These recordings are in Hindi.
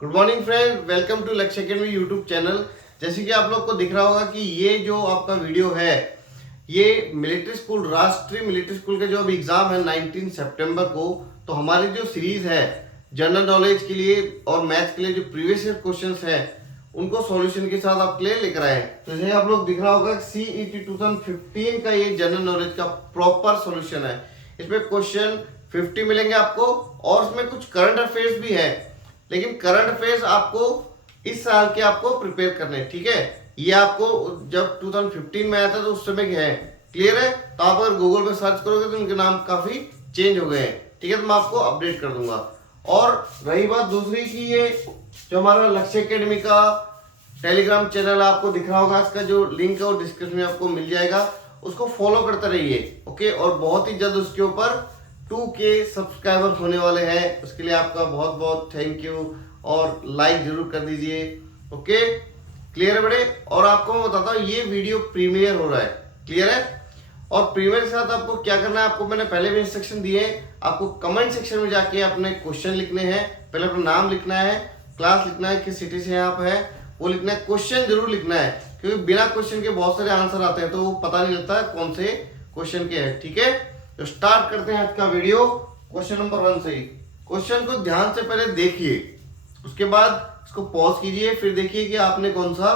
Good morning friend, welcome to Lakshya academy YouTube channel. जैसे कि आप लोग को दिख रहा होगा कि ये जो आपका वीडियो है ये मिलिट्री स्कूल, राष्ट्रीय मिलिट्री स्कूल का जो अभी एग्जाम है 19 सितंबर को, तो हमारी जो सीरीज है जनरल नॉलेज के लिए और मैथ्स के लिए जो प्रीवियस ईयर क्वेश्चंस है उनको सॉल्यूशन के साथ आपके लिए लेकर आए हैं। तो जैसे आप लोग दिख रहा होगा सीईटी 2015 का ये जनरल नॉलेज का प्रॉपर सॉल्यूशन है। इसमें क्वेश्चन 50 मिलेंगे आपको और इसमें कुछ करंट अफेयर्स भी है, लेकिन करंट अफेयर्स आपको इस साल के आपको प्रिपेयर करने हैं, ठीक है। ये आपको जब 2015 में आया था तो उस समय के है, क्लियर है। तो आप अगर गूगल पे सर्च करोगे तो उनके नाम काफी चेंज हो गए हैं, ठीक है। तो मैं आपको अपडेट कर दूंगा। और रही बात दूसरी की, ये जो हमारा लक्ष्य अकेडमी का टेलीग्राम चैनल आपको दिख रहा होगा, इसका जो लिंक है वो डिस्क्रिप्शन में आपको मिल जाएगा, उसको फॉलो करते रहिए, ओके। और बहुत ही जल्द उसके ऊपर 2K सब्सक्राइबर होने वाले हैं, उसके लिए आपका बहुत बहुत थैंक यू और लाइक जरूर कर दीजिए, ओके। क्लियर है बड़े। और आपको मैं बताता हूँ ये वीडियो प्रीमियर हो रहा है, क्लियर है। और प्रीमियर के साथ आपको क्या करना है, आपको मैंने पहले भी इंस्ट्रक्शन दिए हैं, आपको कमेंट सेक्शन में जाके अपने क्वेश्चन लिखने हैं। पहले अपना नाम लिखना है, क्लास लिखना है, किस सिटी से आप है वो लिखना है, क्वेश्चन जरूर लिखना है, क्योंकि बिना क्वेश्चन के बहुत सारे आंसर आते हैं तो वो पता नहीं लगता कौन से क्वेश्चन के हैं, ठीक है। तो स्टार्ट करते हैं आज का वीडियो क्वेश्चन नंबर 1 से ही। क्वेश्चन को ध्यान से पहले देखिए, उसके बाद इसको पॉज कीजिए, फिर देखिए कि आपने कौन सा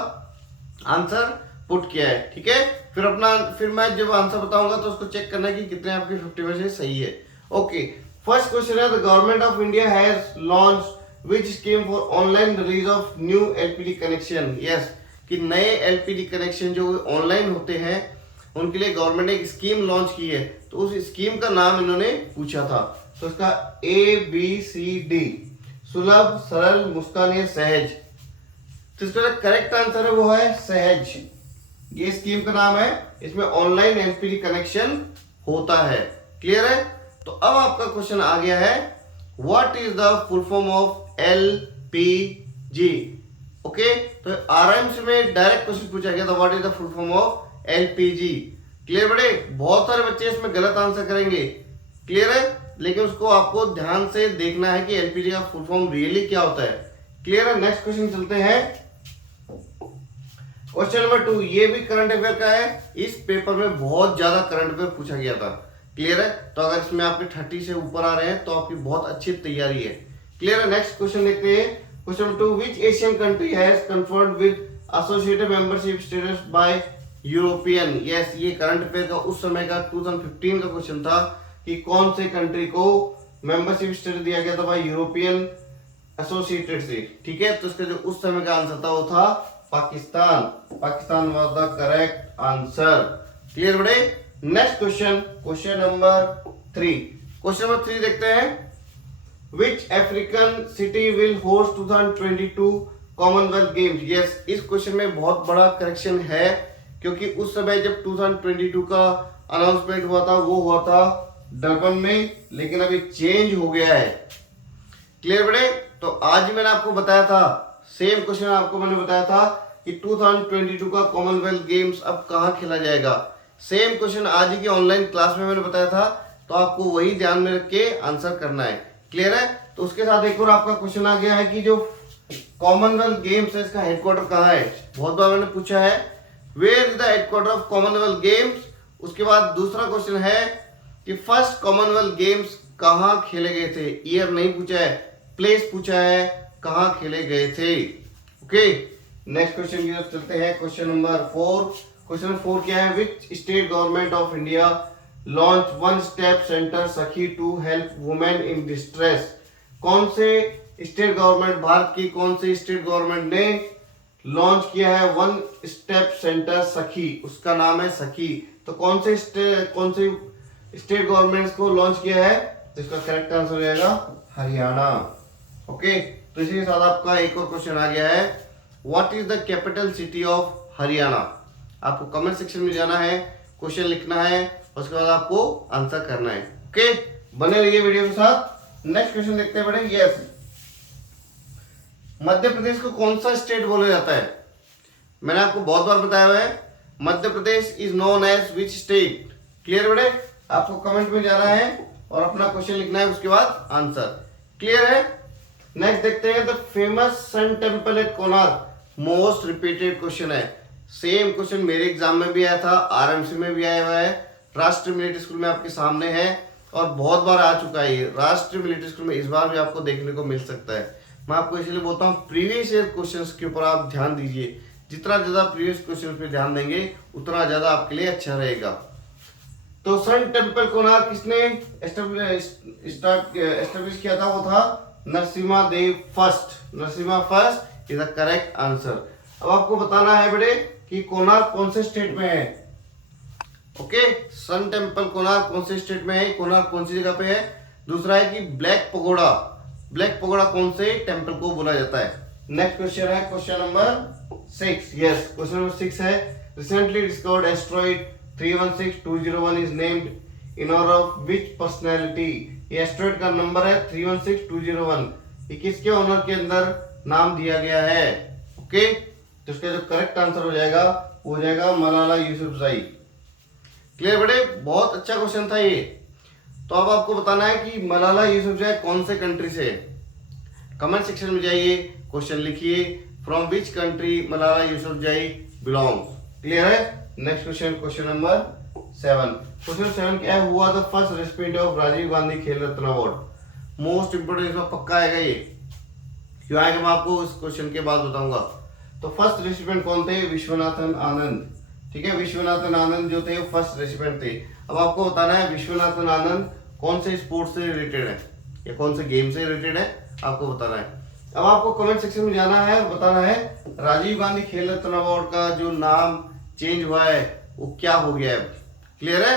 आंसर पुट किया है, ठीक है। फिर मैं जब आंसर बताऊंगा तो उसको चेक करना है कि कितने आपके 50 में से सही है, ओके। फर्स्ट क्वेश्चन है, the government of India has launch which scheme for online release of new LPD connection. Yes, कि नए एलपीडी कनेक्शन जो ऑनलाइन होते हैं उनके लिए गवर्नमेंट ने एक स्कीम लॉन्च की है, तो उस स्कीम का नाम इन्होंने पूछा था। तो इसका ABCD, सुलभ, सरल, मुस्कान, सहज। तो इसका करेक्ट आंसर है वो है सहज, ये स्कीम का नाम है। इसमें ऑनलाइन एलपीडी कनेक्शन होता है, क्लियर है। तो अब आपका क्वेश्चन आ गया है, what is the full form of LPG, okay. तो आरएमसी में डायरेक्ट क्वेश्चन पूछा गया था, what is the full form of LPG, clear बड़े। बहुत सारे बच्चे इसमें गलत आंसर करेंगे, क्लियर है, लेकिन उसको आपको ध्यान से देखना है कि LPG का फुल फॉर्म रियली क्या होता है, क्लियर है। नेक्स्ट क्वेश्चन चलते हैं, क्वेश्चन नंबर 2। ये भी करंट अफेयर का है, इस पेपर में बहुत ज्यादा करंट अफेयर पूछा गया था, क्लियर है। तो अगर इसमें आपके 30 से ऊपर आ रहे हैं तो आपकी बहुत अच्छी तैयारी है, क्लियर है। नेक्स्ट क्वेश्चन देखते हैं, question number 2। Which Asian country has confirmed with associated membership status bye European. Yes, ये करंट अफेयर का उस समय का 2015 का क्वेश्चन था कि कौन से कंट्री को मेंबरशिप स्टेटस दिया गया था बाय यूरोपियन एसोसिएटेड से, ठीक है। तो इसका जो उस समय का आंसर था वो था Pakistan. Pakistan was the correct answer, clear बड़े। Next question, question number 3। Question number 3 देखते हैं, which African city will host 2022 Commonwealth Games. Yes, इस क्वेश्चन में बहुत बड़ा करेक्शन है, क्योंकि उस समय जब 2022 का अनाउंसमेंट हुआ था वो हुआ था डरबन में, लेकिन अभी चेंज हो गया है, क्लियर बड़े। तो आज ही मैंने आपको बताया था, सेम क्वेश्चन आपको मैंने बताया था कि 2022 का कॉमनवेल्थ गेम्स अब कहाँ खेला जाएगा। सेम क्वेश्चन आज ही की ऑनलाइन क्लास में मैंने बताया था, तो आपको वही ध्यान में रख के आंसर करना है, क्लियर है। तो उसके साथ एक और आपका क्वेश्चन आ गया है कि जो कॉमनवेल्थ गेम्स है इसका हेडक्वार्टर कहाँ है। बहुत बार मैंने पूछा है, where is the headquarter of Commonwealth Games. उसके बाद दूसरा क्वेश्चन है कि फर्स्ट कॉमनवेल्थ गेम्स कहाँ खेले गए थे। ईयर नहीं पूछा है, प्लेस पूछा है, कहाँ खेले गए थे, ओके। नेक्स्ट क्वेश्चन की तरफ चलते हैं, क्वेश्चन नंबर 4। क्वेश्चन नंबर 4 क्या है, which state government of India launch one step centre Sakhi to help women in distress. कौन से स्टेट गवर्नमेंट, भारत की कौन सी स्टेट गवर्नमेंट ने लॉन्च किया है वन स्टेप सेंटर सखी, उसका नाम है सखी। तो कौन से स्टेट गवर्नमेंट को लॉन्च किया है, तो इसका करेक्ट आंसर हो जाएगा हरियाणा, ओके। तो इसी के साथ आपका एक और क्वेश्चन आ गया है, what is the capital city of Haryana. आपको कमेंट सेक्शन में जाना है, क्वेश्चन लिखना है, उसके बाद आपको आंसर करना है, ओके। बने रहिए वीडियो के साथ। नेक्स्ट क्वेश्चन देखते हैं बड़े। यस, मध्य प्रदेश को कौन सा स्टेट बोला जाता है। मैंने आपको बहुत बार बताया हुआ है, Madhya Pradesh is known as which state, clear बड़े। आपको कमेंट में जाना है और अपना क्वेश्चन लिखना है, उसके बाद आंसर, क्लियर है। नेक्स्ट देखते हैं the famous sun temple at Konark, most repeated question है। सेम क्वेश्चन मेरे एग्जाम में भी आया था, आरएमसी में भी आया हुआ है, राष्ट्रीय मिलिट्री स्कूल में आपके सामने है और बहुत बार आ चुका है ये। राष्ट्रीय मिलिट्री स्कूल में इस बार भी आपको देखने को मिल सकता है। मैं आपको इसलिए बोलता हूँ प्रीवियस ईयर क्वेश्चंस के ऊपर आप ध्यान दीजिए। जितना ज्यादा प्रीवियस क्वेश्चन पे ध्यान देंगे उतना ज्यादा आपके लिए अच्छा रहेगा। तो सन टेम्पल कोणार्क किसने एस्टेब्लिश किया था? वो था Narasimha Deva first. Narasimha first is the correct answer. अब आपको बताना है बेटे कि कोणार्क कौन से स्टेट में है। ओके, सन टेम्पल कोणार्क कौन से स्टेट में है, कोणार्क कौन सी जगह पे है। दूसरा है कि ब्लैक पगोड़ा, ब्लैक पगोड़ा कौन से टेम्पल को बोला जाता है। नेक्स्ट क्वेश्चन है question number 6। Yes, question number 6 है recently discovered asteroid 316201 is named in honour of which personality. ये एस्ट्रॉइड का नंबर है 316201, ये किसके ऑनर के अंदर नाम दिया गया है। ओके, तो इसका जो करेक्ट आंसर हो जाएगा वो हो जाएगा मलाला यूसुफजई। क्लियर बेटे, बहुत अच्छा क्वेश्चन था ये। तो अब आपको बताना है कि मलाला यूसुफजई कौन से कंट्री से। कमेंट सेक्शन में जाइए, क्वेश्चन लिखिए from which country Malala Yousafzai belongs. Clear है। Next question, question number 7। Question 7 क्या है? हुआ the first recipient of Rajiv Gandhi Khel Ratna award. Most important, इसमें पक्का आएगा ये। क्यों आएगा मैं आपको इस क्वेश्चन के बाद बताऊंगा। तो फर्स्ट रेसिपिएंट कौन थे? विश्वनाथन आनंद। ठीक है, विश्वनाथन आनंद जो थे वो फर्स्ट रेसिपिएंट थे। अब आपको बताना है विश्वनाथन आनंद कौन से स्पोर्ट्स से रिलेटेड है या कौन से गेम से रिलेटेड है, आपको बताना है। अब आपको कमेंट सेक्शन में जाना है और बताना है राजीव गांधी खेल रत्न अवार्ड का जो नाम चेंज हुआ है वो क्या हो गया है। क्लियर है।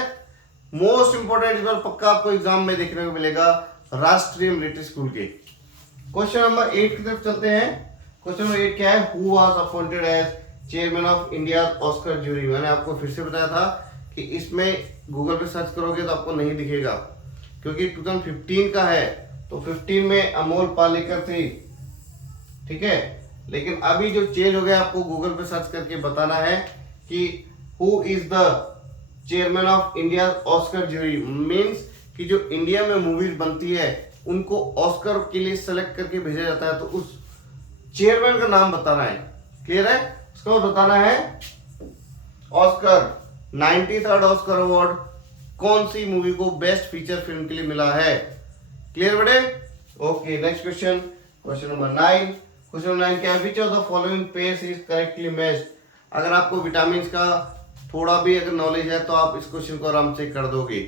मोस्ट इंपोर्टेंट, इस बार पक्का आपको एग्जाम में देखने को मिलेगा राष्ट्रीय मिलिट्री स्कूल के। क्वेश्चन नंबर 8 की तरफ चलते हैं। क्वेश्चन नंबर 8 क्या है? Who was appointed as chairman of India Oscar jury. मैंने आपको फिर से बताया था कि इसमें गूगल पे सर्च करोगे तो आपको नहीं दिखेगा, क्योंकि 2015 का है। तो 15 में अमोल पालेकर थे, ठीक है। लेकिन अभी जो चेंज हो गया, आपको गूगल पे सर्च करके बताना है कि who is the chairman of India Oscar jury. Means कि जो इंडिया में मूवीज बनती है उनको ऑस्कर के लिए सेलेक्ट करके भेजा जाता है, तो उस चेयरमैन का नाम बताना है। क्लियर है। उसको बताना है ऑस्कर 93rd ऑस्कर अवार्ड कौन सी मूवी को बेस्ट फीचर फिल्म के लिए मिला है। क्लियर बेटे। Okay, next question, question number 9। Question number 9 क्या है? विच of the following pairs is correctly matched. अगर आपको विटामिन का थोड़ा भी अगर नॉलेज है तो आप इस क्वेश्चन को आराम से कर दोगे।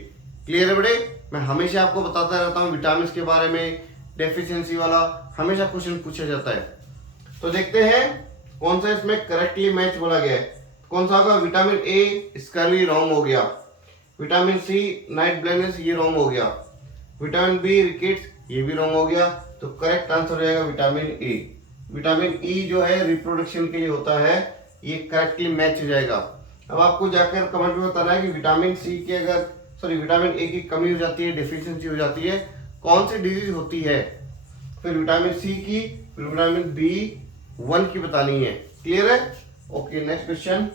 क्लियर है बेटे। मैं हमेशा आपको बताता रहता हूँ विटामिन के बारे में, डेफिशिएंसी वाला हमेशा क्वेश्चन पूछा जाता है। तो देखते हैं कौन सा इसमें करेक्टली मैच बोला गया है। कौन सा होगा? विटामिन ए स्कर्वी रॉन्ग हो गया, विटामिन सी नाइट ब्लाइंडनेस ये रॉन्ग हो गया, विटामिन बी रिकेट्स ये भी रॉन्ग हो गया। तो करेक्ट आंसर हो जाएगा विटामिन ए। विटामिन ई जो है रिप्रोडक्शन के लिए होता है, ये करेक्टली मैच हो जाएगा। अब आपको जाकर कमेंट में बताना है कि विटामिन सी की विटामिन ए की कमी हो जाती है, डेफिशिएंसी हो जाती है, कौन सी डिजीज होती है। फिर विटामिन सी की, फिर विटामिन B1 की बतानी है। क्लियर है। Okay, next question,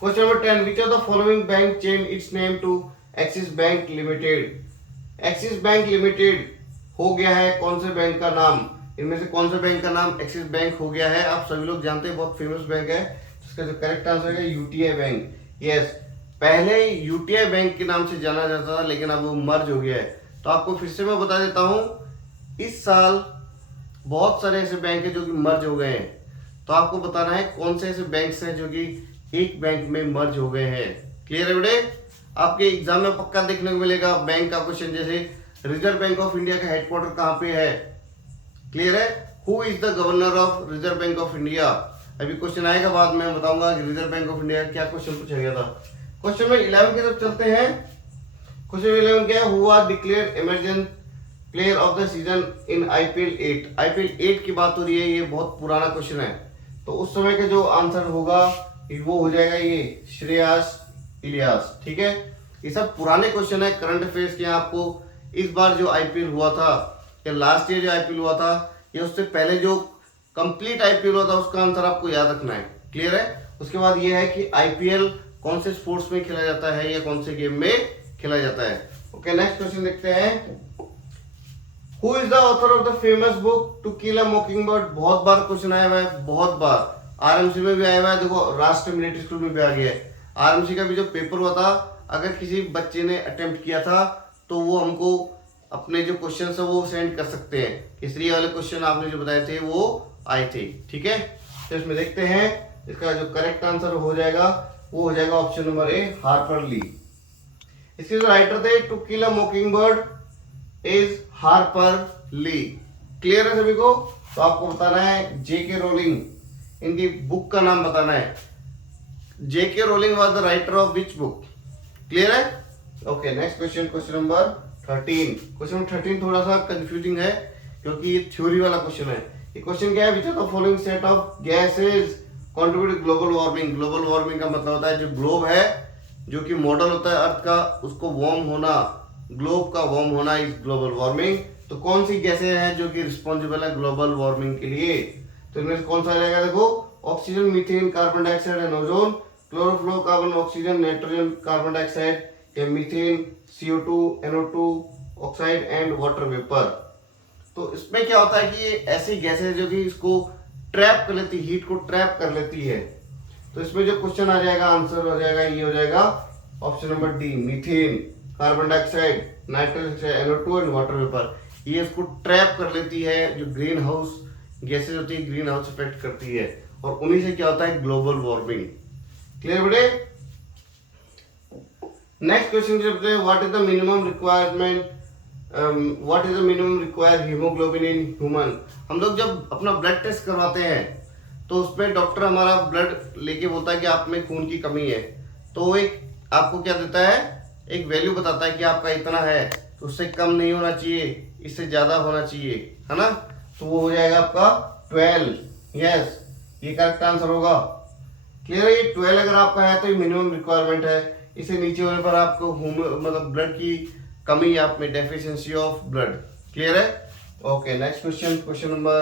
question number 10। Which of the following bank change its name to Axis Bank Limited. Axis Bank Limited हो गया है कौन से बैंक का नाम? इनमें से कौन से बैंक का नाम एक्सिस बैंक हो गया है? आप सभी लोग जानते हैं, बहुत फेमस बैंक है। इसका जो करेक्ट आंसर है यूटीआई बैंक। यस, पहले यूटीआई बैंक के नाम से जाना जाता था, लेकिन अब वो मर्ज हो गया है। तो आपको फिर से मैं बता देता हूं, इस साल बहुत सारे ऐसे बैंक है जो कि मर्ज हो गए हैं। तो आपको बताना है कौन से ऐसे बैंक हैं जो कि एक बैंक में मर्ज हो गए हैं। क्लियर है बेटे। आपके एग्जाम में पक्का देखने को मिलेगा बैंक का क्वेश्चन, जैसे रिजर्व बैंक ऑफ इंडिया का हेडक्वार्टर कहाँ पे है। क्लियर है। Who is the governor of reserve bank of India. अभी क्वेश्चन आएगा, बाद में बताऊंगा कि रिजर्व बैंक ऑफ इंडिया क्या क्वेश्चन पूछा गया था। क्वेश्चन नंबर 11 की तरफ चलते हैं। क्वेश्चन 11 क्या है? Who was declared emergent player of the season in IPL 8। IPL 8 की बात हो रही है, ये बहुत पुराना क्वेश्चन है। तो उस समय का जो आंसर होगा वो हो जाएगा ये श्रेयस इलियास। ठीक है, ये सब पुराने क्वेश्चन है, करंट अफेयर्स के। आपको इस बार जो IPL हुआ था या लास्ट ईयर जो IPL हुआ था या उससे पहले जो कंप्लीट IPL हुआ था उसका आंसर आपको याद रखना है। क्लियर है। उसके बाद ये है कि IPL कौन से स्पोर्ट्स में खेला जाता है या कौन से गेम में खेला जाता है। ओके, नेक्स्ट क्वेश्चन देखते हैं। Who is the author of the famous book To Kill a Mockingbird? बहुत बार क्वेश्चन आया हुआ है, बहुत बार आरएमसी में भी आया हुआ है, देखो राष्ट्रीय मिलिट्री स्कूल में भी आ गया है। आरएमसी का भी जो पेपर हुआ था, अगर किसी बच्चे ने अटेम्प्ट किया था तो वो हमको अपने जो क्वेश्चन है वो सेंड कर सकते हैं, इसलिए वाले क्वेश्चन आपने जो बताए थे वो आए थे। ठीक है, तो इसमें देखते हैं इसका जो करेक्ट आंसर हो जाएगा वो हो जाएगा option number A, Harper Lee. इसके जो राइटर थे To Kill a Mockingbird is Harper Lee. Clear है सभी को? तो आपको बताना है जेके रोलिंग, इनकी बुक का नाम बताना है। J K Rowling was the writer of which book? Clear है? Okay, next question, question number 13। Question number 13 थोड़ा सा कंफ्यूजिंग है क्योंकि ये थ्योरी वाला क्वेश्चन है। ये क्वेश्चन क्या है? Which are the following set of gases contribute global warming? Global warming का मतलब होता है जो ग्लोब है, जो कि मॉडल होता है अर्थ का, उसको वार्म होना, ग्लोब का वार्म होना इज ग्लोबल वार्मिंग। तो कौन सी गैसें हैं जो कि रिस्पॉन्सिबल है ग्लोबल वार्मिंग के लिए? तो इनमें से कौन सा रहेगा? देखो, oxygen, methane, carbon dioxide and ozone, chlorofluorocarbon, oxygen, nitrogen, carbon dioxide या methane, CO2, NO2 oxide and water vapour. तो इसमें क्या होता है कि ये ऐसी गैसें जो कि इसको ट्रैप कर लेती, हीट को ट्रैप कर लेती है। तो इसमें जो क्वेश्चन आ जाएगा, आंसर हो जाएगा, ये हो जाएगा option number D, methane, carbon dioxide, nitrogen oxide, NO2 and water vapour. ये इसको ट्रैप कर लेती है, जो ग्रीन हाउस गैसेज होती है, ग्रीन हाउस इफेक्ट करती है, और उन्हीं से क्या होता है ग्लोबल वार्मिंग। क्लियर बेटे? नेक्स्ट क्वेश्चन करते हैं, what is the minimum requirement, what is the minimum required haemoglobin in human? हम लोग जब अपना ब्लड टेस्ट करवाते हैं तो उसमें डॉक्टर हमारा ब्लड लेके बोलता है कि आप में खून की कमी है, तो वो एक आपको क्या देता है, एक वैल्यू बताता है कि आपका इतना है, तो उससे कम नहीं होना चाहिए, इससे ज्यादा होना चाहिए, है ना? तो वो हो जाएगा आपका 12। यस, ये करेक्ट आंसर होगा। क्लियर है? ये 12 अगर आपका है तो ये मिनिमम रिक्वायरमेंट है, इससे नीचे होने पर आपको मतलब ब्लड की कमी, आप में डेफिशिएंसी ऑफ ब्लड। क्लियर है? Okay, next question, question number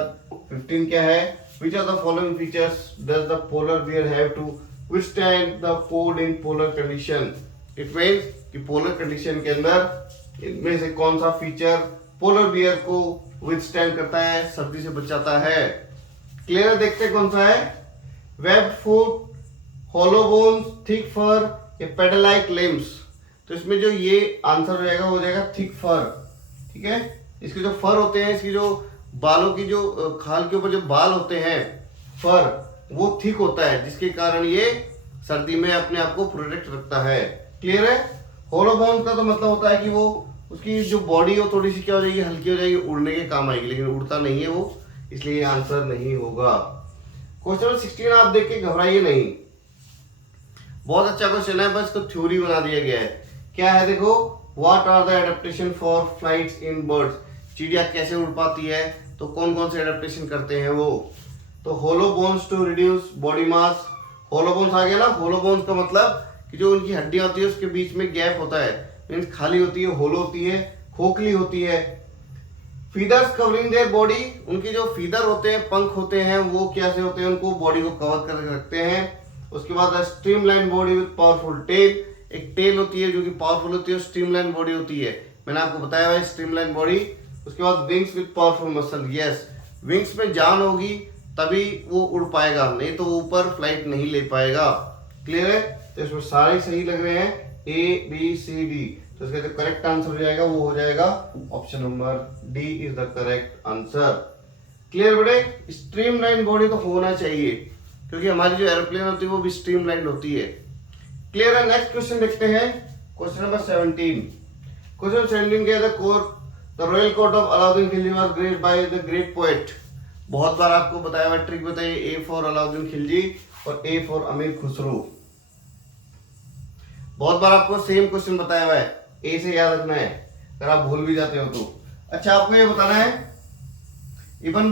15 क्या है? Which of the following features does the polar bear have to withstand the cold in polar condition? It means कि polar condition के अंदर इनमें से कौन सा फीचर पोलर बियर को withstand करता है, सर्दी से बचाता है? क्लियर है? देखते हैं कौन सा है। Web foot, hollow bones, thick fur या पेडल लाइक लिम्स? तो इसमें जो ये आंसर हो जाएगा वो हो जाएगा थिक फर। ठीक है, इसके जो फर होते हैं, इसकी जो बालों की जो खाल के ऊपर जो बाल होते हैं, फर, वो थिक होता है, जिसके कारण ये सर्दी में अपने आप को प्रोटेक्ट रखता है। क्लियर है? होलो बोन्स का तो मतलब होता है कि वो उसकी जो बॉडी हो थोड़ी सी क्या हो जाएगी, हल्की हो जाएगी, उड़ने के काम आएगी, लेकिन उड़ता नहीं है वो, इसलिए आंसर नहीं होगा। क्वेश्चन नंबर 16 आप देख के घबराइए नहीं, बहुत अच्छा क्वेश्चन है, बस इसको थ्योरी बना दिया गया है। क्या है देखो, what are the adaptation for flights in birds? चिड़िया कैसे उड़ पाती है, तो कौन कौन से एडेप्टेशन करते हैं वो? तो hollow bones to reduce body mass. Hollow bones आ गया ना, होलो बोन्स का मतलब कि जो उनकी हड्डियां होती है उसके बीच में गैप होता है, मीन्स खाली होती है, होलो होती है, खोखली होती है। फीदर्स कवरिंग देयर बॉडी, उनके जो फीदर होते हैं, पंख होते हैं, वो कैसे होते हैं, उनको बॉडी को कवर करके रखते हैं। उसके बाद streamline body with powerful tail, एक टेल होती है जो कि पावरफुल होती है, स्ट्रीमलाइन बॉडी होती है, मैंने आपको बताया हुआ है स्ट्रीमलाइन बॉडी। उसके बाद wings with powerful muscle, yes, wings में जान होगी तभी वो उड़ पाएगा, नहीं तो वो ऊपर फ्लाइट नहीं ले पाएगा। क्लियर है? तो इसमें सारे सही लग रहे हैं, ABCD, तो इसका जो करेक्ट आंसर हो जाएगा वो हो जाएगा option number D is the correct answer. Clear बेटे? स्ट्रीमलाइन बॉडी तो होना चाहिए क्योंकि हमारी जो एरोप्लेन होती है वो भी स्ट्रीमलाइन होती है। क्लियर है? नेक्स्ट क्वेश्चन देखते हैं, क्वेश्चन नंबर 17। क्वेश्चन 17 के the royal court of Alauddin Khilji was great by the great poet. बहुत बार आपको बताया हुआ, ट्रिक बताइए, A फॉर अलाउद्दीन खिलजी और A फॉर अमीर खुसरो। बहुत बार आपको सेम क्वेश्चन बताया हुआ है, ए से याद रखना है अगर आप भूल भी जाते हो तो। अच्छा, आपको ये बताना है इब्न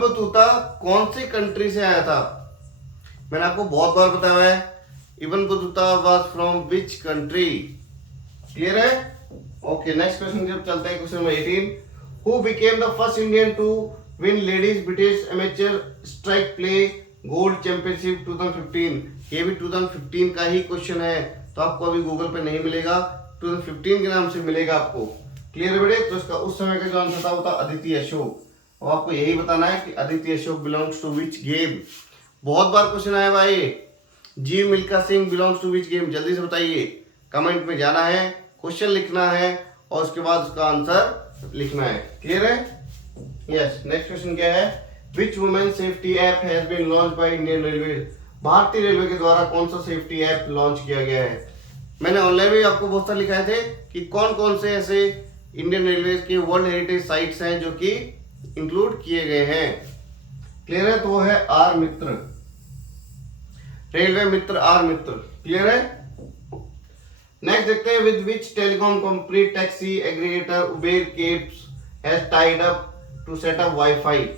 बतूता कौन सी कंट्री से आया था? मैंने आपको बहुत बार बताया हुआ है, Ibn Battuta was from which country? Clear है? ओके, नेक्स्ट क्वेश्चन जब चलते हैं, question number 18। Who became the first Indian to win ladies British amateur strike play gold championship 2015? ये भी 2015 का ही क्वेश्चन है, तो आपको अभी गूगल पे नहीं मिलेगा, 2015 के नाम से मिलेगा आपको। क्लियर है बेटे? तो इसका उस समय का जो आंसर था वो था अदिति अशोक। अब आपको यही बताना है कि Aditi Ashok belongs to which game. बहुत बार क्वेश्चन आया भाई, जी Milkha Singh belongs to which game, जल्दी से बताइए। कमेंट में जाना है, क्वेश्चन लिखना है और उसके बाद उसका आंसर लिखना है। क्लियर है? यस। नेक्स्ट क्वेश्चन क्या है? Which women safety app has been launch by Indian Railway. भारतीय रेलवे के द्वारा कौन सा सेफ्टी ऐप लॉन्च किया गया है? मैंने ऑनलाइन भी आपको बहुत सारे लिखाए थे कि कौन कौन से ऐसे इंडियन रेलवे के वर्ल्ड हेरिटेज साइट्स हैं जो कि इंक्लूड किए गए हैं। क्लियर है? तो वो है R Mitra, railway Mitra, R Mitra. Clear है? नेक्स्ट देखते हैं, with which telecom company taxi aggregator Uber cabs has tied up to set up WiFi.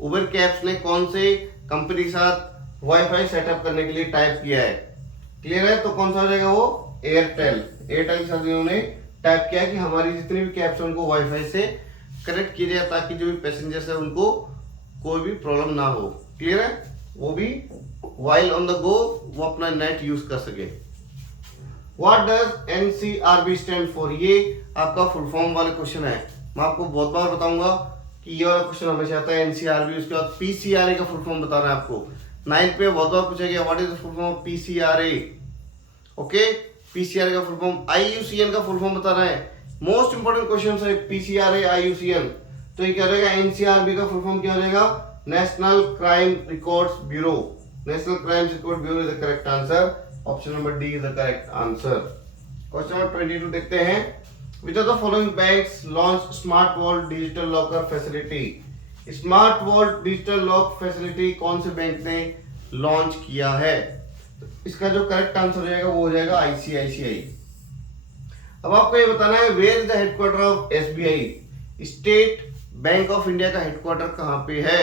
Uber cabs ने कौन से कंपनी के साथ वाईफाई सेटअप करने के लिए टाइप किया है? क्लियर है? तो कौन सा हो जाएगा वो? एयरटेल। एयरटेल के साथ इन्होंने टाइप किया कि हमारी जितनी भी कैब्स हैं उनको वाईफाई से कनेक्ट किया जाए ताकि जो भी पैसेंजर्स है उनको कोई भी प्रॉब्लम ना हो। क्लियर है? वो भी वाइल ऑन द गो वो अपना नेट यूज कर सके। What does NCRB stand for? ये आपका फुल फॉर्म वाले क्वेश्चन है। मैं आपको बहुत बार बताऊंगा कि ये वाला क्वेश्चन हमेशा आता है एनसीआरबी। उसके बाद पीसीआरए का फुल फॉर्म बताना है आपको। 9th पे बहुत बार पूछा गया what is the full form of PCRA. Okay, PCRA का फुल फॉर्म। आईयूसीएन का फुल फॉर्म बताना है। मोस्ट इंपोर्टेंट क्वेश्चन है पीसीआरए, आईयूसीएन। तो ये क्या रहेगा? एनसीआरबी का फुल फॉर्म क्या हो जाएगा? National Crime Records Bureau. National Crime Record Bureau is the correct answer. Option number D is the correct answer. Question number 22 देखते हैं, which of the following banks launch smart vault digital locker facility. Smart vault digital lock facility कौन से बैंक ने लॉन्च किया है? इसका जो करेक्ट आंसर हो जाएगा वो हो जाएगा आईसीआईसीआई। अब आपको ये बताना है, where is the headquarter of SBI. State Bank of India का हेडक्वार्टर कहां पे है?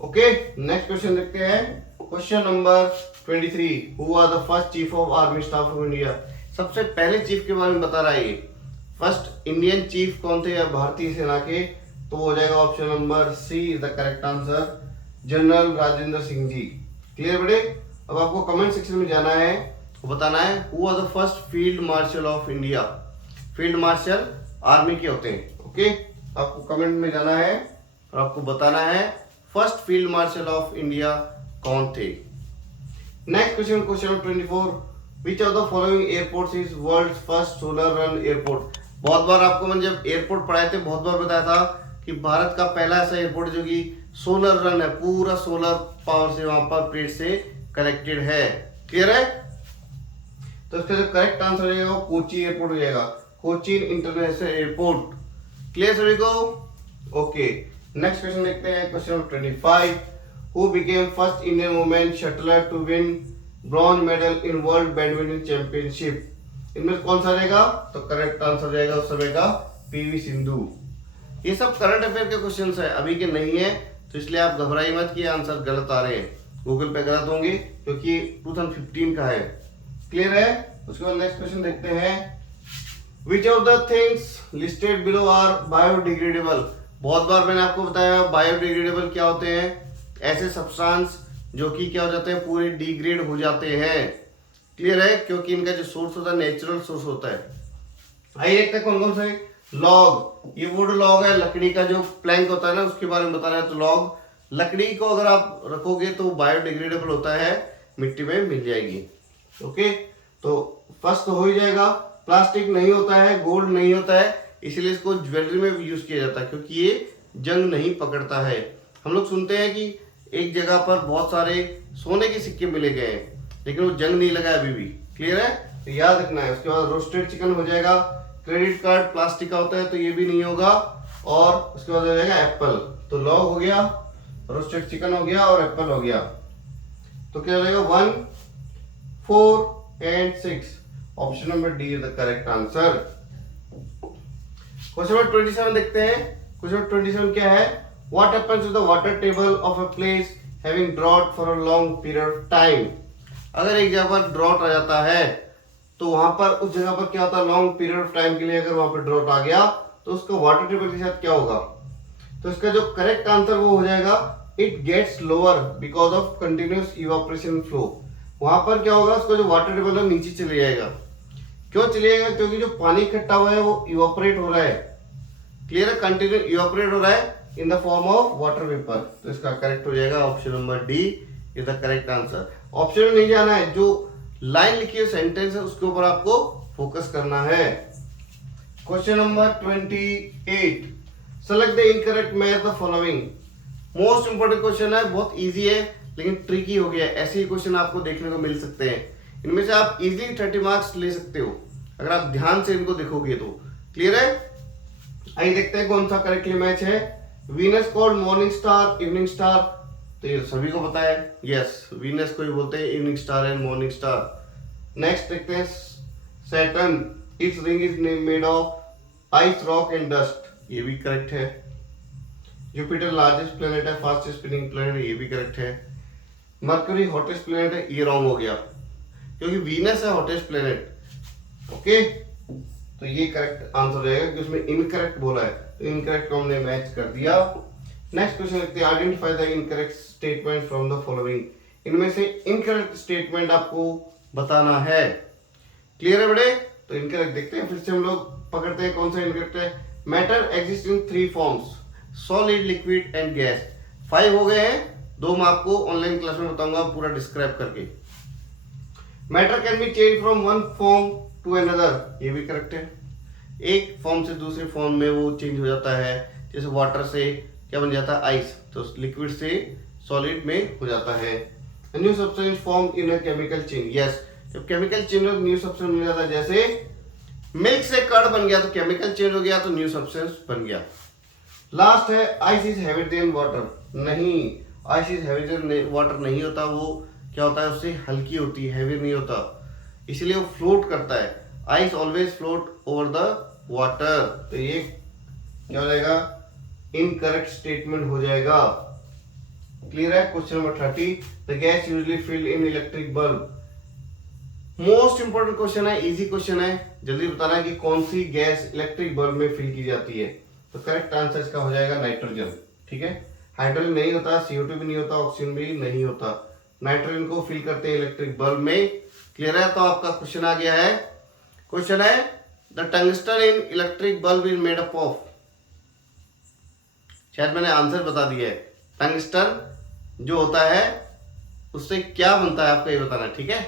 ओके, नेक्स्ट क्वेश्चन देखते हैं। Question number 23, who are the first chief of army staff of India. सबसे पहले चीफ के बारे में बता रहा है ये। फर्स्ट इंडियन चीफ कौन थे भारतीय सेना के? तो हो जाएगा option number C is the correct answer, general Rajendra Singh ji. Clear बेटे? अब आपको कमेंट सेक्शन में जाना है, बताना है who are the first field marshal of India. Field marshal army के होते हैं। ओके, आपको कमेंट में जाना है और आपको बताना है first field marshal of India कौन थे। Next question, question number 24, which of the following airports is world first solar run airport. बहुत बार आपको मैंने जब एयरपोर्ट पढ़ाए थे बहुत बार बताया था कि भारत का पहला ऐसा एयरपोर्ट जो कि सोलर रन है, पूरा सोलर पावर से वहां पर प्लेट से कनेक्टेड है। क्लियर है? तो इसका जो करेक्ट आंसर हो जाएगा वो कोची एयरपोर्ट हो जाएगा, कोचीन इंटरनेशनल एयरपोर्ट। क्लियर सभी को? ओके, नेक्स्ट क्वेश्चन देखते हैं। Question number 25, who became first Indian women shuttler to win bronze medal in world badminton championship. इनमें कौन सा रहेगा? तो करेक्ट आंसर रहेगा उस समय का पीवी सिंधु। ये सब करंट अफेयर के क्वेश्चंस है, अभी के नहीं है, तो इसलिए आप घबराइए मत कि आंसर गलत आ रहे हैं। गूगल पे गलत होंगे क्योंकि 2015 का है। क्लियर है? उसके बाद नेक्स्ट क्वेश्चन देखते हैं, which of the things listed below are biodegradable. बहुत बार मैंने आपको बताया बायोडिग्रेडेबल क्या होते हैं, ऐसे सब्सटेंस जो कि क्या हो जाते हैं, पूरे डिग्रेड हो जाते हैं। क्लियर है? क्योंकि इनका जो सोर्स होता है नेचुरल सोर्स होता है। आइए देखते हैं कौन कौन से। लॉग, ये वुड लॉग है, लकड़ी का जो प्लैंक होता है ना उसके बारे में बता रहा है। तो लॉग, लकड़ी को अगर आप रखोगे तो बायोडिग्रेडेबल होता है, मिट्टी में मिल जाएगी। ओके, तो फर्स्ट तो हो ही जाएगा। प्लास्टिक नहीं होता है, गोल्ड नहीं होता है, इसलिए इसको ज्वेलरी में भी यूज किया जाता है क्योंकि ये जंग नहीं पकड़ता है। हम लोग सुनते हैं कि एक जगह पर बहुत सारे सोने के सिक्के मिले गए हैं लेकिन वो जंग नहीं लगा अभी भी। क्लियर है? तो याद रखना है। उसके बाद रोस्टेड चिकन हो जाएगा। क्रेडिट कार्ड प्लास्टिक का होता है तो ये भी नहीं होगा। और उसके बाद हो जाएगा एप्पल। तो लॉग हो गया, रोस्टेड चिकन हो गया और एप्पल हो गया। तो क्या हो जाएगा 1, 4 and 6। Option number D is the correct answer. Question number 27 देखते हैं। क्वेश्चन नंबर 27 क्या है, what happens to the water table of a place having drought for a long period of time. अगर एक जगह पर ड्रॉट आ जाता है तो वहां पर उस जगह पर क्या होता है, लॉन्ग पीरियड ऑफ टाइम के लिए अगर वहां पर ड्रॉट आ गया तो उसका वाटर टेबल के साथ क्या होगा। तो इसका जो करेक्ट आंसर वो हो जाएगा, it gets lower because of continuous evaporation flow. वहां पर क्या होगा, उसका जो वाटर टेबल है नीचे चले जाएगा। क्यों चले जाएगा? क्योंकि जो पानी इकट्ठा हुआ है वो इवापोरेट हो रहा है, क्लियर है, कंटिन्यू इवापोरेट हो रहा है in the form of water vapour. तो इसका करेक्ट हो जाएगा option number D is the correct answer. Option में नहीं जाना है, जो लाइन लिखी है सेंटेंस है उसके ऊपर आपको फोकस करना है। Question number 28, select the incorrect match the following. Most important question है, बहुत इजी है लेकिन ट्रिकी हो गया है। ऐसे ही क्वेश्चन आपको देखने को मिल सकते हैं, इनमें से आप इजीली 30 मार्क्स ले सकते हो अगर आप ध्यान से इनको देखोगे तो। क्लियर है, आइए देखते हैं कौन सा करेक्टली मैच है। Venus called morning star, evening star, तो ये सभी को पता है, यस वीनस को ही बोलते हैं evening star and morning star. Next देखते हैं Saturn, it's ring is made of ice rock and dust, ये भी करेक्ट है। जुपिटर लार्जेस्ट प्लेनेट है, फास्टेस्ट स्पिनिंग प्लेनेट है, ये भी करेक्ट है। मरकरी हॉटेस्ट प्लेनेट है, ये रॉन्ग हो गया क्योंकि वीनस है हॉटेस्ट प्लेनेट। ओके, तो ये करेक्ट आंसर रहेगा क्योंकि उसमें इनकरेक्ट बोला है, तो इनकरेक्ट को हमने मैच कर दिया। नेक्स्ट क्वेश्चन लिखते हैं, identify the incorrect statement from the following. इनमें से इनकरेक्ट स्टेटमेंट आपको बताना है। क्लियर है बड़े, तो इनकरेक्ट देखते हैं, फिर से हम लोग पकड़ते हैं कौन सा इनकरेक्ट है। Matter exist in 3 forms, solid, liquid and gas. 5 हो गए हैं, 2 मैं आपको ऑनलाइन क्लास में बताऊंगा पूरा डिस्क्राइब करके। Matter can be change from one form to another, ये भी करेक्ट है। एक फॉर्म से दूसरे फॉर्म में वो चेंज हो जाता है, जैसे वाटर से क्या बन जाता है आइस, तो लिक्विड से सॉलिड में हो जाता है। New substance form in a chemical chain, yes जब केमिकल चेंज हो न्यू सब्सटेंस मिल जाता है, जैसे मिल्क से कर्ड बन गया तो केमिकल चेंज हो गया तो न्यू सब्सटेंस बन गया। लास्ट है ice is heavier than water, नहीं ice is heavier than water नहीं होता, वो क्या होता है उससे हल्की होती है, हैवी नहीं होता, इसलिए वो फ्लोट करता है। Ice always float over the water, तो ये क्या हो जाएगा, इनकरेक्ट स्टेटमेंट हो जाएगा। क्लियर है। Question number 30, the gas usually filled in electric bulb. Most important question है, इजी क्वेश्चन है, जल्दी बताना है कि कौन सी गैस इलेक्ट्रिक बल्ब में फिल की जाती है। तो करेक्ट आंसर इसका हो जाएगा नाइट्रोजन। ठीक है, हाइड्रोजन नहीं होता, CO2 भी नहीं होता, ऑक्सीजन भी नहीं होता, नाइट्रोजन को फिल करते हैं इलेक्ट्रिक बल्ब में। क्लियर है, तो आपका क्वेश्चन आ गया है। क्वेश्चन है the tungsten in electric bulb is made up of, शायद मैंने आंसर बता दिया है। टंगस्टन जो होता है उससे क्या बनता है आपको ये बताना है। ठीक है,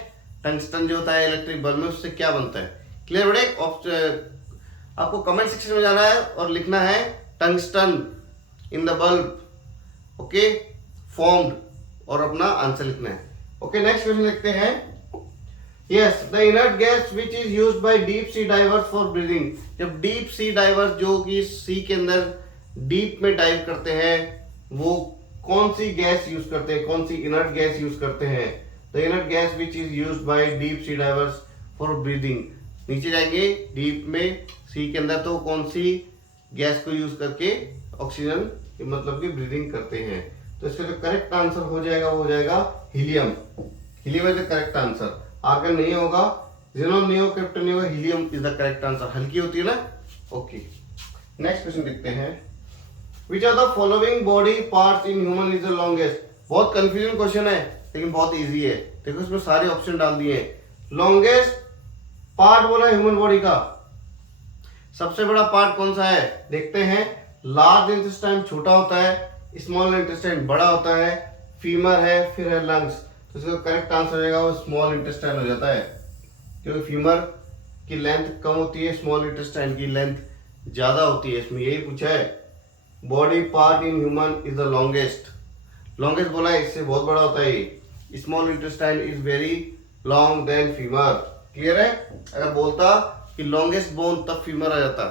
टंगस्टन जो होता है इलेक्ट्रिक बल्ब में उससे क्या बनता है। क्लियर बड़े, आपको कमेंट सेक्शन में जाना है और लिखना है tungsten in the bulb, okay formed, और अपना आंसर लिखना है। ओके, नेक्स्ट क्वेश्चन लिखते हैं। Yes, the inert gas which is used by deep sea diverse for breathing. जब डीप सी डाइवर्स जो कि सी के अंदर डीप में डाइव करते हैं वो कौन सी गैस यूज करते हैं, कौन सी इनर्ट गैस यूज करते हैं। The inert gas which is used by deep sea diverse for breathing, नीचे जाएंगे डीप में सी के अंदर, तो कौन सी गैस को यूज करके ऑक्सीजन मतलब कि ब्रीदिंग करते हैं। तो इसका जो करेक्ट आंसर हो जाएगा वो हो जाएगा helium. Helium is the correct answer, argon नहीं होगा, ज़ेनॉन नहीं होगा, क्रिप्टन नहीं होगा, helium is the correct answer. हल्की होती है ना। ओके, नेक्स्ट क्वेश्चन देखते हैं। Which are the following body parts in human is the longest. बहुत कंफ्यूजन क्वेश्चन है लेकिन बहुत इजी है। देखो इसमें सारे ऑप्शन डाल दिए हैं। लॉन्गेस्ट पार्ट बोला ह्यूमन बॉडी का, सबसे बड़ा पार्ट कौन सा है देखते हैं। लार्ज इंटेस्टाइन छोटा होता है, स्मॉल इंटेस्टाइन बड़ा होता है, फीमर है, फिर है लंग्स। तो इसका करेक्ट आंसर रहेगा वो स्मॉल इंटेस्टाइन हो जाता है, क्योंकि फीमर की लेंथ कम होती है, स्मॉल इंटेस्टाइन की लेंथ ज्यादा होती है। इसमें यही पूछा है, body part in human is the longest. Longest बोला है, इससे बहुत बड़ा होता है ये। Small intestine is very long than femur. Clear है, अगर बोलता कि लॉन्गेस्ट बोन तब फीमर आ जाता।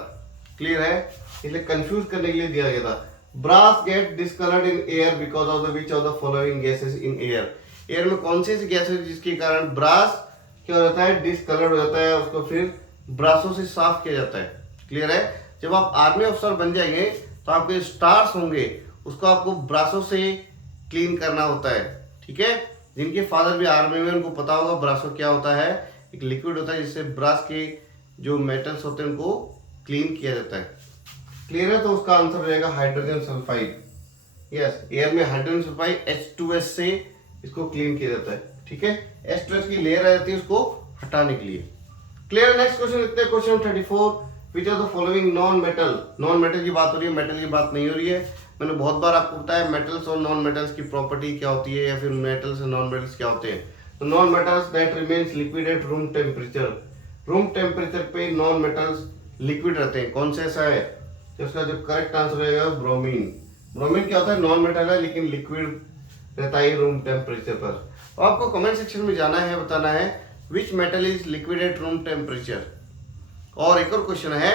क्लियर है, इसलिए कंफ्यूज करने के लिए दिया गया था। Brass get discoloured in air because of the which of the following gases in air. Air में कौन सी ऐसी गैस है जिसके कारण ब्रास क्या हो जाता है, डिसकलर्ड हो जाता है, उसको फिर ब्रासों से साफ किया जाता है। क्लियर है, जब आप आर्मी अफसर बन जाएंगे तो आपके स्टार्स होंगे, उसको आपको ब्रासों से क्लीन करना होता है। ठीक है, जिनके फादर भी आर्मी में उनको पता होगा ब्रासो क्या होता है। एक लिक्विड होता है जिससे ब्रास के जो मेटल्स होते हैं उनको क्लीन किया जाता है। क्लियर है, तो उसका आंसर रहेगा हाइड्रोजन सल्फाइड। यस, एयर में हाइड्रोजन सल्फाइड H2S से इसको क्लीन किया जाता है। ठीक है, H2S की लेयर आ जाती है उसको हटाने के लिए। क्लियर, नेक्स्ट क्वेश्चन लिखते हैं। Question 34, which are the following non metal. Non metal की बात हो रही है, मेटल की बात नहीं हो रही है। मैंने बहुत बार आपको बताया मेटल्स और नॉन मेटल्स की प्रॉपर्टी क्या होती है, या फिर मेटल्स और नॉन मेटल्स क्या होते हैं। तो non metals that remains liquid at room temperature. Room temperature पे नॉन मेटल्स लिक्विड रहते हैं। कौन सा ऐसा है? तो उसका जो करेक्ट आंसर रहेगा ब्रोमीन। ब्रोमीन क्या होता है? नॉन मेटल है लेकिन लिक्विड रहता है रूम टेम्परेचर पर। तो आपको कमेंट सेक्शन में जाना है, बताना है which metal is liquid at room temperature. और एक और क्वेश्चन है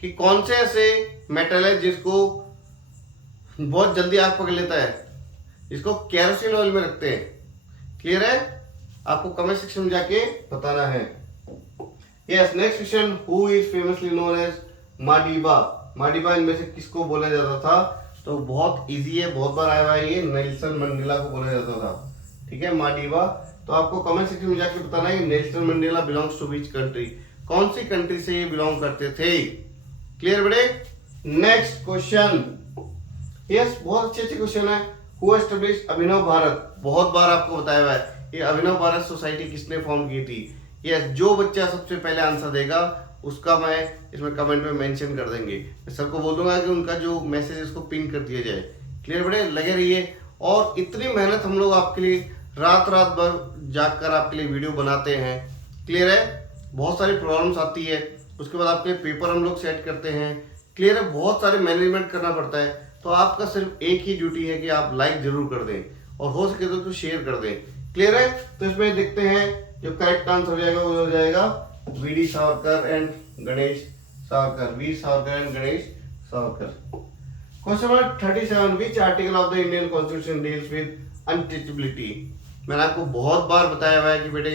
कि कौन से ऐसे मेटल है जिसको बहुत जल्दी आग पकड़ लेता है, जिसको केरोसिन ऑयल में रखते हैं। क्लियर है? आपको कमेंट सेक्शन में जाके बताना है। Yes, next question, who is famously known as Madiba. Madiba इनमें से किसको बोला जाता था? तो बहुत इजी है, बहुत बार आया हुआ है, ये नेल्सन मंडेला को बोला जाता था। ठीक है, माडीबा। तो आपको कमेंट सेक्शन में जाके बताना है Nelson Mandela belongs to which country, कौन सी कंट्री से ये बिलोंग करते थे। क्लियर बेटे? नेक्स्ट क्वेश्चन, यस बहुत अच्छे क्वेश्चन है। हु एस्टेब्लिश्ड अभिनव भारत। बहुत बार आपको बताया हुआ है, ये अभिनव भारत सोसाइटी किसने फॉर्म की थी। यस, जो बच्चा सबसे पहले आंसर देगा उसका मैं इसमें कमेंट में मेंशन कर देंगे। मैं सर को बोल दूंगा कि उनका जो मैसेज है उसको पिन कर दिया जाए। क्लियर बेटे? लगे रहिए। और इतनी मेहनत हम लोग आपके लिए रात भर जाकर आपके लिए वीडियो बनाते हैं। क्लियर है? बहुत सारी प्रॉब्लम्स आती है, उसके बाद आपके पेपर हम लोग सेट करते हैं। क्लियर है? बहुत सारे मैनेजमेंट करना पड़ता है। तो आपका सिर्फ एक ही ड्यूटी है कि आप लाइक जरूर कर दें और हो सके तो शेयर कर दें। क्लियर है? तो इसमें देखते हैं जो करेक्ट आंसर हो जाएगा वो हो जाएगा VD Savarkar and Ganesh Savarkar. Veer Savarkar and Ganesh Savarkar. Question number 37, which article of the Indian constitution deals with untouchability. मैंने आपको बहुत बार बताया हुआ है कि बेटे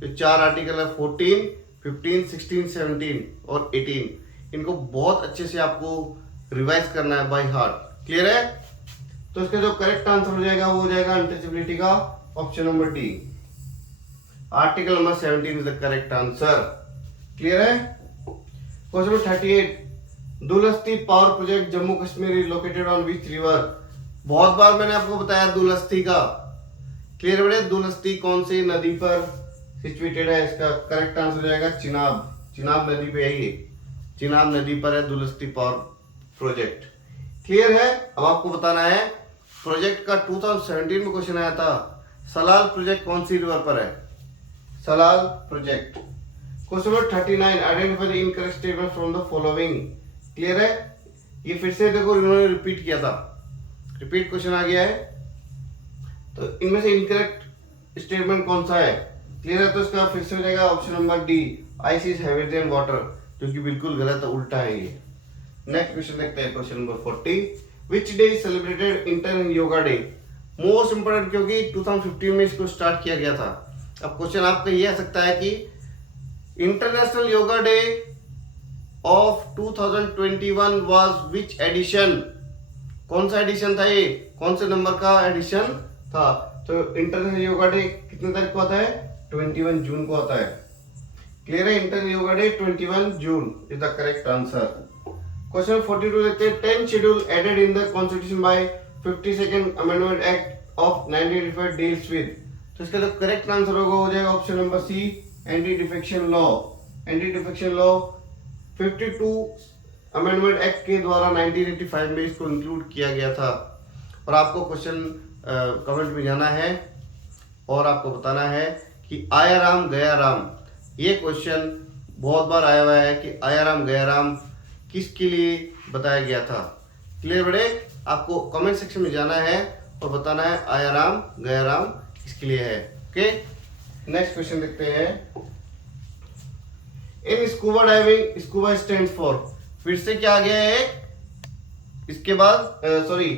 जो 4 आर्टिकल है 14, 15, 16, 17 और 18, इनको बहुत अच्छे से आपको रिवाइज करना है बाय हार्ट। क्लियर है? तो इसका जो करेक्ट आंसर हो जाएगा वो हो जाएगा अनटचेबिलिटी का option number D. Article number 17 is the correct answer. Clear है? Question number 38, Dulhasti power project Jammu Kashmir is located on which river. बहुत बार मैंने आपको बताया दुलस्ती का। क्लियर बेटे? दुलस्ती कौन सी नदी पर सिचुएटेड है? इसका करेक्ट आंसर हो जाएगा चिनाब। चिनाब नदी पे है ये, चिनाब नदी पर है दुलस्ती पावर प्रोजेक्ट। क्लियर है? अब आपको बताना है प्रोजेक्ट का 2017 में क्वेश्चन आया था, सलाल प्रोजेक्ट कौन सी रिवर पर है? Salal project. Question number 39, identify the incorrect statement from the following. Clear है? ये फिर से देखो इन्होंने रिपीट किया था, रिपीट क्वेश्चन आ गया है। तो इनमें से इनकरेक्ट स्टेटमेंट कौन सा है? क्लियर है? तो इसका फिर से हो जाएगा option number D, ice is heavier than water, जो कि बिल्कुल गलत है, उल्टा है ये। नेक्स्ट क्वेश्चन देखते हैं, question number 40, which day is celebrated international Yoga day. Most important, क्योंकि 2015 में इसको स्टार्ट किया गया था। अब क्वेश्चन आपका ये आ सकता है कि international Yoga day of 2021 was which edition. कौन सा एडिशन था ये? कौन से नंबर का एडिशन था? तो इंटरनेशनल योगा डे कितने तारीख को आता है? 21 जून को आता है। क्लियर है? International Yoga Day 21 June is the correct answer. Question 42 देखते हैं, 10 schedule added in the constitution by 52nd amendment act of 1985 deals with. तो इसका जो करेक्ट आंसर होगा हो जाएगा option number C, anti defection law. Anti defection law 52 amendment act के द्वारा 1985 में इसको इंक्लूड किया गया था। और आपको क्वेश्चन कमेंट में जाना है और आपको बताना है कि आया राम गया राम। ये क्वेश्चन बहुत बार आया हुआ है कि आया राम गया राम किसके लिए बताया गया था। क्लियर बेटे? आपको कमेंट सेक्शन में जाना है और बताना है आया राम गया राम किसके लिए है। ओके, नेक्स्ट क्वेश्चन देखते हैं। In scuba diving, scuba stand for, फिर से क्या आ गया है? इसके बाद सॉरी,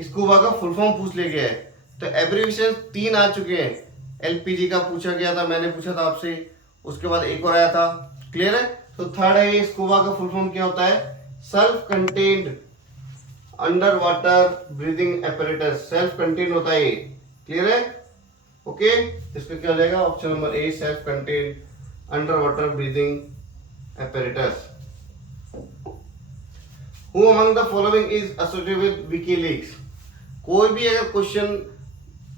स्कूबा का फुल फॉर्म पूछ लिया गया है। तो एब्रीविएशन 3 आ चुके हैं। एलपीजी का पूछा गया था, मैंने पूछा था आपसे, उसके बाद एक और आया था। क्लियर है? तो थर्ड है ये, स्कूबा का फुल फॉर्म क्या होता है? Self contained under water breathing apparatus. Self contained होता है ये। क्लियर है? ओके, इसका क्या हो जाएगा? Option number A, self contained under water breathing apparatus. Who among the following is associated with WikiLeaks? कोई भी अगर क्वेश्चन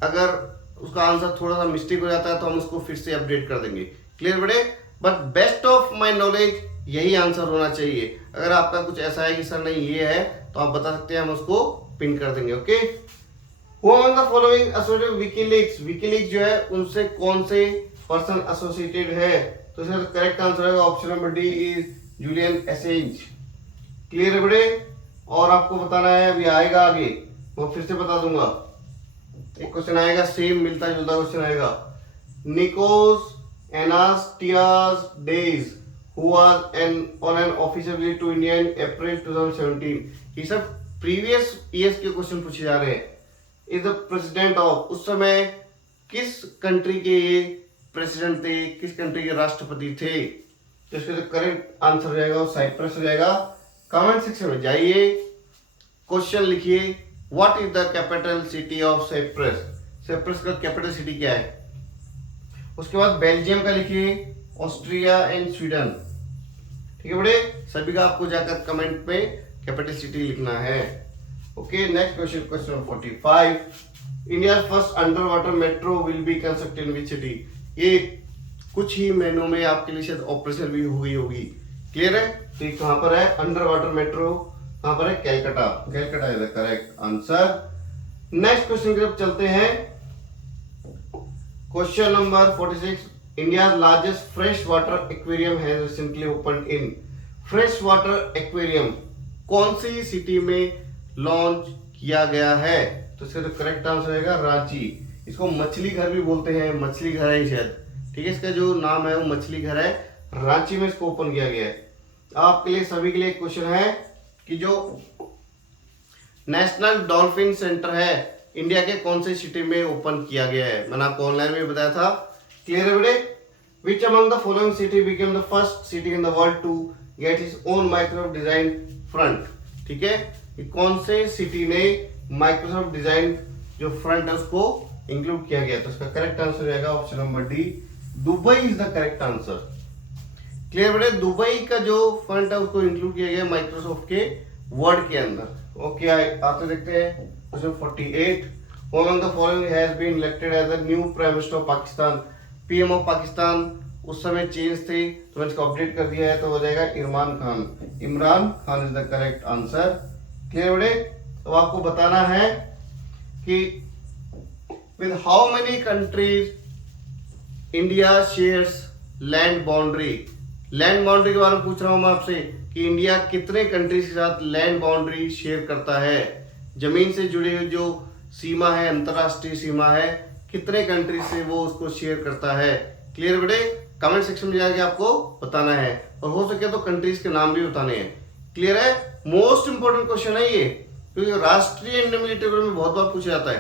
अगर उसका आंसर थोड़ा सा मिस्टेक हो जाता है तो हम उसको फिर से अपडेट कर देंगे। क्लियर बेटे? But best of my knowledge यही आंसर होना चाहिए। अगर आपका कुछ ऐसा है कि सर नहीं ये है, तो आप बता सकते हैं, हम उसको पिन कर देंगे। Okay, who among the following associated WikiLeaks, WikiLeaks जो है उनसे कौन से पर्सन एसोसिएटेड है? तो इसका करेक्ट आंसर है option number D is Julian Assange. Clear है बड़े? और आपको बताना है, अभी आएगा आगे, मैं फिर से बता दूंगा, एक क्वेश्चन आएगा सेम मिलता जुलता क्वेश्चन आएगा। Nikos Anastasiades who was on an official visit to India in April 2017, ये सब प्रीवियस ईयर्स के क्वेश्चन पूछे जा रहे हैं। इज द प्रेसिडेंट ऑफ, उस समय किस कंट्री के ये प्रेसिडेंट थे, किस कंट्री के राष्ट्रपति थे? तो इसका जो करेक्ट आंसर हो जाएगा वो साइप्रस हो जाएगा। कमेंट सेक्शन में जाइए, क्वेश्चन लिखिए, what is the capital city of Cyprus? Cyprus का कैपिटल सिटी क्या है? उसके बाद बेल्जियम का लिखिए, ऑस्ट्रिया एंड स्वीडन। ठीक है बड़े, सभी का आपको जाकर कमेंट में कैपिटल सिटी लिखना है। Okay, next question, question number 45, India first under water metro will be constructed in which city? ये कुछ ही महीनों में आपके लिए शायद ऑपरेशन भी हो गई होगी। क्लियर है? तो ये कहां पर है अंडर वाटर मेट्रो? कहां पर है? Calcutta. Calcutta is the correct answer. Next question की तरफ चलते हैं। Question number 46, India's largest freshwater aquarium has recently opened in, freshwater aquarium कौन सी सिटी में लॉन्च किया गया है? तो इसका जो करेक्ट आंसर रहेगा रांची। इसको मछली घर भी बोलते हैं, मछली घर है शायद। ठीक है, इसका जो नाम है वो मछली घर है, रांची में इसको ओपन किया गया है। आपके लिए सभी के लिए क्वेश्चन है कि जो नेशनल डॉल्फिन सेंटर है इंडिया के कौन से सिटी में ओपन किया गया है? मैंने आपको ऑनलाइन में बताया था। क्लियर है बेटे? Which among the following city became the first city in the world to get its own Microsoft design front? ठीक है, ये कौन से सिटी ने Microsoft डिजाइन जो फ्रंट है उसको इंक्लूड किया गया? तो इसका करेक्ट आंसर रहेगा option number D, Dubai is the correct answer. Clear बेटे? दुबई का जो फ्रंट है उसको इंक्लूड किया गया माइक्रोसॉफ्ट के वर्ड के अंदर। ओके, आते देखते हैं question 48, who among the following has been elected as the new prime minister of Pakistan? PM of Pakistan उस समय चेंज थे, तो मैंने इसको अपडेट कर दिया है, तो हो जाएगा Imran Khan. Imran Khan is the correct answer. Clear बेटे? तो आपको बताना है कि with how many countries India shares land boundary? Land boundary के बारे में पूछ रहा हूं मैं आपसे कि इंडिया कितने कंट्रीज के साथ लैंड बाउंड्री शेयर करता है? जमीन से जुड़ी हुई जो सीमा है, अंतरराष्ट्रीय सीमा है, कितने कंट्री से वो उसको शेयर करता है? क्लियर बेटे? कमेंट सेक्शन में जाके आपको बताना है, और हो सके तो कंट्रीज के नाम भी बताने हैं। क्लियर है? मोस्ट इंपोर्टेंट क्वेश्चन है ये, क्योंकि राष्ट्रीय इंडियन में बहुत बार पूछा जाता है।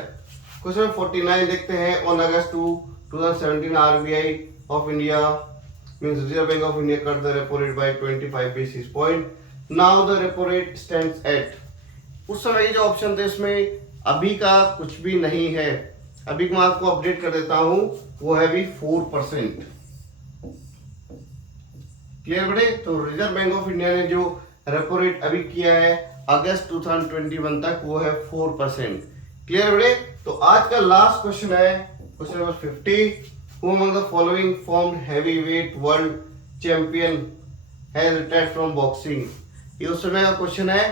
क्वेश्चन 49 देखते हैं। On August 2017 RBI of India means reserve bank of India cut the repo rate by 25 basis point. Now the repo rate stands eight, उस समय जो ऑप्शन थे उसमें अभी का कुछ भी नहीं है। अभी मैं आपको अपडेट कर देता हूं, वो है भी 4%। क्लियर बेटे? तो रिजर्व बैंक ऑफ इंडिया ने जो रेपो रेट अभी किया है अगस्त 2021 तक, वो है 4%। क्लियर बेटे? तो आज का लास्ट क्वेश्चन है question number 50, who among the following formed heavyweight world champion has retired from boxing? ये उस समय का क्वेश्चन है।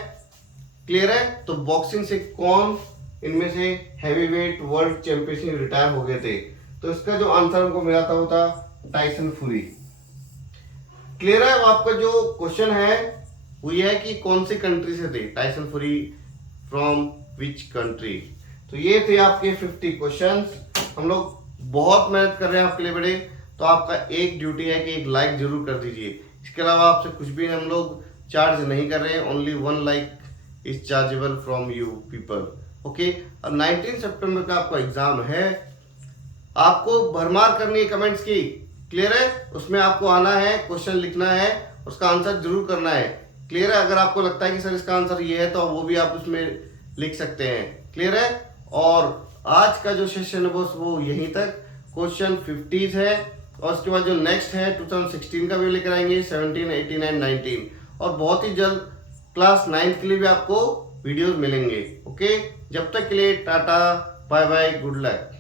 क्लियर है? तो बॉक्सिंग से कौन इनमें से हैवीवेट वर्ल्ड चैंपियनशिप रिटायर हो गए थे? तो इसका जो आंसर हमको मिला था वो था टाइसन फ्यूरी। क्लियर है? आपका जो क्वेश्चन है वो ये है कि कौन सी कंट्री से थे Tyson fury, from which country? तो ये थे आपके 50 क्वेश्चंस। हम लोग बहुत मेहनत कर रहे हैं आपके लिए बेटे, तो आपका एक ड्यूटी है कि एक लाइक जरूर कर दीजिए। इसके अलावा आपसे कुछ भी हम लोग चार्ज नहीं कर रहे हैं, only 1 like is chargeable from you people. Okay, अब 19 सितंबर का आपका एग्जाम है, आपको भरमार करनी है कमेंट्स की। क्लियर है? उसमें आपको आना है, क्वेश्चन लिखना है, उसका आंसर जरूर करना है। क्लियर है? अगर आपको लगता है कि सर इसका आंसर ये है तो वो भी आप उसमें लिख सकते हैं। क्लियर है? और आज का जो सेशन है वो यहीं तक, क्वेश्चन 50 है, और उसके बाद जो नेक्स्ट है 2016 का भी लेकर आएंगे, 17, 18 एंड 19, और बहुत ही जल्द क्लास 9 के लिए भी आपको वीडियोस मिलेंगे। ओके, जब तक के लिए tata, bye bye, good luck.